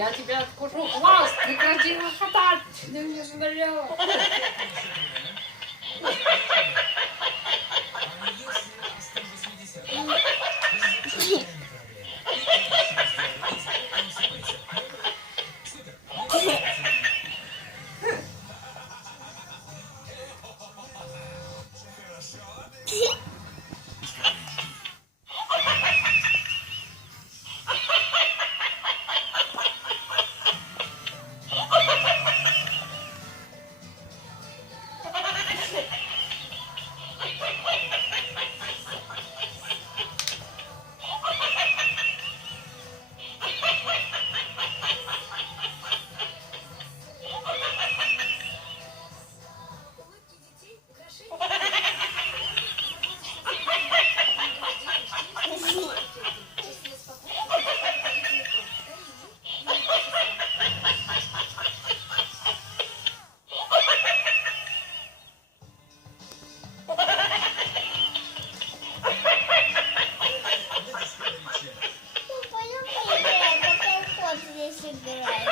Я тебе откушу. Класс, прекрати хохотать. Ты мне смотрела. Ну, пойдем поиграем, пока кот здесь играет.